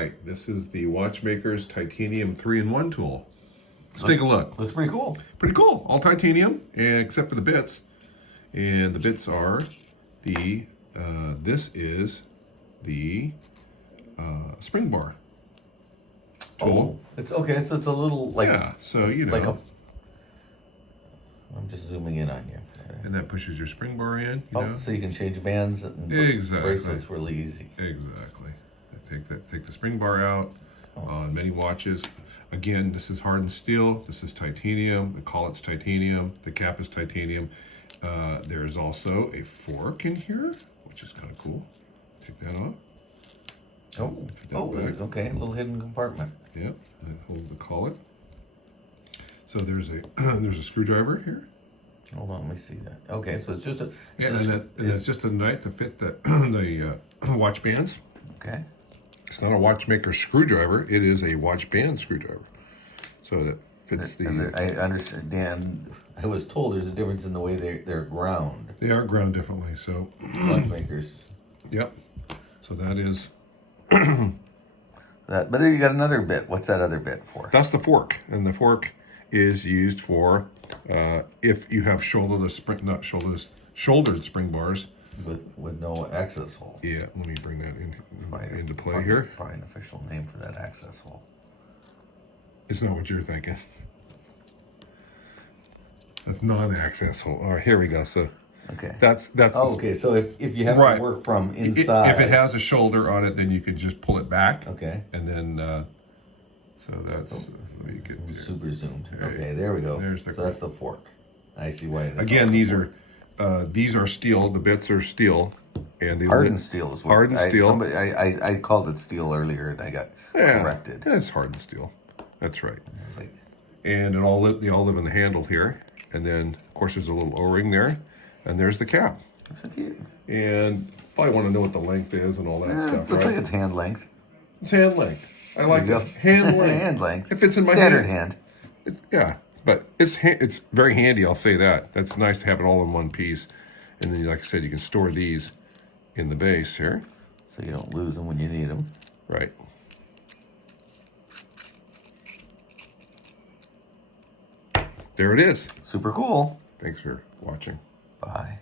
right, this is the Watchmakers titanium 3-in-1 tool. Let's take a look. Looks pretty cool. Pretty cool. All titanium, except for the bits. And the bits are the, this is the spring bar tool. Oh, it's okay. So it's a little like, yeah, so you know. like a. I'm just zooming in on you. And that pushes your spring bar in, you know. So you can change bands and Exactly. bracelets really easy. Exactly. Take the spring bar out on many watches. Again, this is hardened steel. This is titanium. The collet's titanium. The cap is titanium. There's also a fork in here, which is kind of cool. Take that off. Okay, a little hidden compartment. Yep, that holds the collet. So there's a there's a screwdriver here. Hold on, let me see that. Okay, so it's just a. It's just a knife to fit the watch bands. Okay. It's not a watchmaker screwdriver. It is a watch band screwdriver. So that fits I understand. I was told there's a difference in the way they're ground. They are ground differently. So Watchmakers. Yep. So that is. But there you got another bit. What's that other bit for? That's the fork, and the fork is used for if you have shouldered spring bars with no access hole. Yeah, let me bring that into play probably, here. Probably an official name for that access hole. It's not what you're thinking. That's non-access hole. All right, here we go. So okay, that's okay. So if you have to work from inside, if it has a shoulder on it, then you can just pull it back. Okay, and then so that's let me get there. Super zoomed. Okay, there we go. So that's the fork. I see why. Again, these are steel. The bits are steel, and hardened steel is what hardened steel. I called it steel earlier, and I got corrected. It's hardened steel. That's right. And they all live in the handle here, and then of course there's a little O-ring there, and there's the cap. That's so cute. And probably want to know what the length is and all that stuff. Looks right? like it's hand length. It's hand length. I like it. Hand length. Hand length. If it's in my standard hand. It's but it's very handy. I'll say that. That's nice to have it all in one piece, and then like I said, you can store these in the base here, so you don't lose them when you need them. Right. There it is. Super cool. Thanks for watching. Bye.